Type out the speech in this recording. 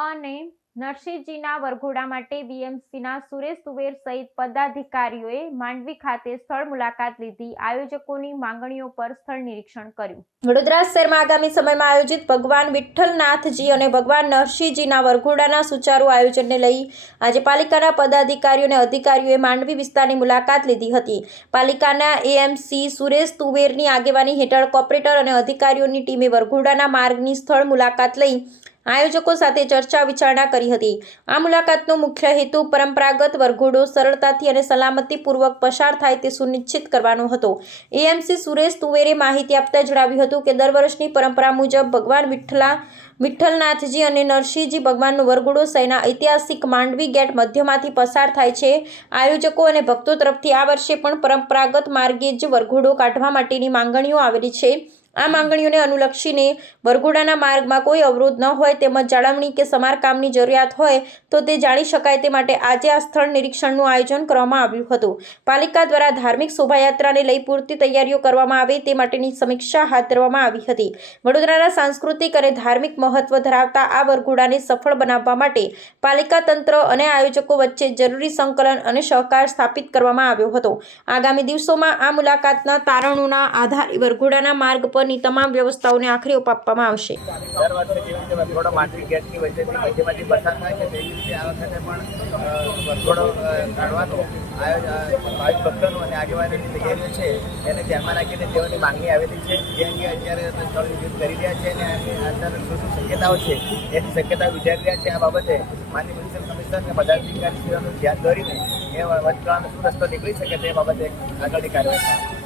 અને નરસિંહજીના વરઘોડા માટે બીએમસીના સુરેશ તુવેર સહિત પદાધિકારીઓએ માંડવી ખાતે સ્થળ મુલાકાત લીધી. આયોજકોની માંગણીઓ પર સ્થળ નિરીક્ષણ કર્યું. વડોદરા શહેરમાં આગામી સમયમાં આયોજિત ભગવાન વિઠ્ઠલનાથજી અને ભગવાન નરસિંહજીના વરઘોડાના સુચારુ આયોજનને લઈ આજે પાલિકાના પદાધિકારીઓ અને અધિકારીઓએ માંડવી વિસ્તારની મુલાકાત લીધી હતી. પાલિકાના એએમસી સુરેશ તુવેરની આગેવાની હેઠળ કોર્પોરેટર અને અધિકારીઓની ટીમે વરઘોડાના માર્ગની સ્થળ મુલાકાત લઈ આયોજકો સાથે ચર્ચા વિચારણા કરી હતી. આ મુલાકાતનો મુખ્ય હેતુ પરંપરાગત વરઘોડો સરળતાથી અને સલામતીપૂર્વક પસાર થાય તે સુનિશ્ચિત કરવાનો હતો. એએમસી સુરેશ તુવેરે માહિતી આપતા જણાવ્યું હતું કે દર વર્ષની પરંપરા મુજબ ભગવાન વિઠ્ઠલનાથજી અને નરસિંહજી ભગવાનનો વરઘોડો શહેરના ઐતિહાસિક માંડવી ગેટ મધ્યમાંથી પસાર થાય છે. આયોજકો અને ભક્તો તરફથી આ વર્ષે પણ પરંપરાગત માર્ગે જ વરઘોડો કાઢવા માટેની માંગણીઓ આવેલી છે. આ માંગણીઓને અનુલક્ષીને વરઘોડાના માર્ગમાં કોઈ અવરોધ ન હોય તેમજ જાળવણી કે સમારકામની જરૂરિયાત હોય તો તે જાણી શકાય તે માટે આજે આ સ્થળ નિરીક્ષણનું આયોજન કરવામાં આવ્યું હતું. પાલિકા દ્વારા ધાર્મિક શોભાયાત્રાને લઈ પૂરતી તૈયારીઓ કરવામાં આવે તે માટેની સમીક્ષા હાથ ધરવામાં આવી હતી. વડોદરાના સાંસ્કૃતિક અને ધાર્મિક મહત્વ ધરાવતા આ વરઘોડાને સફળ બનાવવા માટે પાલિકા તંત્ર અને આયોજકો વચ્ચે જરૂરી સંકલન અને સહકાર સ્થાપિત કરવામાં આવ્યો હતો. આગામી દિવસોમાં આ મુલાકાતના તારણોના આધારે વરઘોડાના માર્ગ પર ની તમામ વ્યવસ્થાઓને આખરી ઓપ આપવામાં આવશે. દર વર્ષે જેવી રીતે વરઘોડો માંડવી ગેટની વચ્ચેથી મધ્યમાંથી પસાર થાય છે તેવી રીતે આ વખતે પણ વરઘોડો કાઢવાનો ભાવિક ભક્તોનું અને આગેવાનોની તૈયારીઓ છે એને ધ્યાનમાં રાખીને તેઓની માંગણી આવેલી છે. જે અંગે અત્યારે સ્થળ વિઝિટ કરી રહ્યા છે અને આની અંદર શું શું શક્યતાઓ છે એની શક્યતાઓ વિચારી રહ્યા છે. આ બાબતે માનનીય મ્યુનિસિપલ કમિશનર અને પદાધિકારીશ્રીઓનું ધ્યાન દોરીને એ વચગાળાનો શું રસ્તો નીકળી શકે તે બાબતે આગળની કાર્યવાહી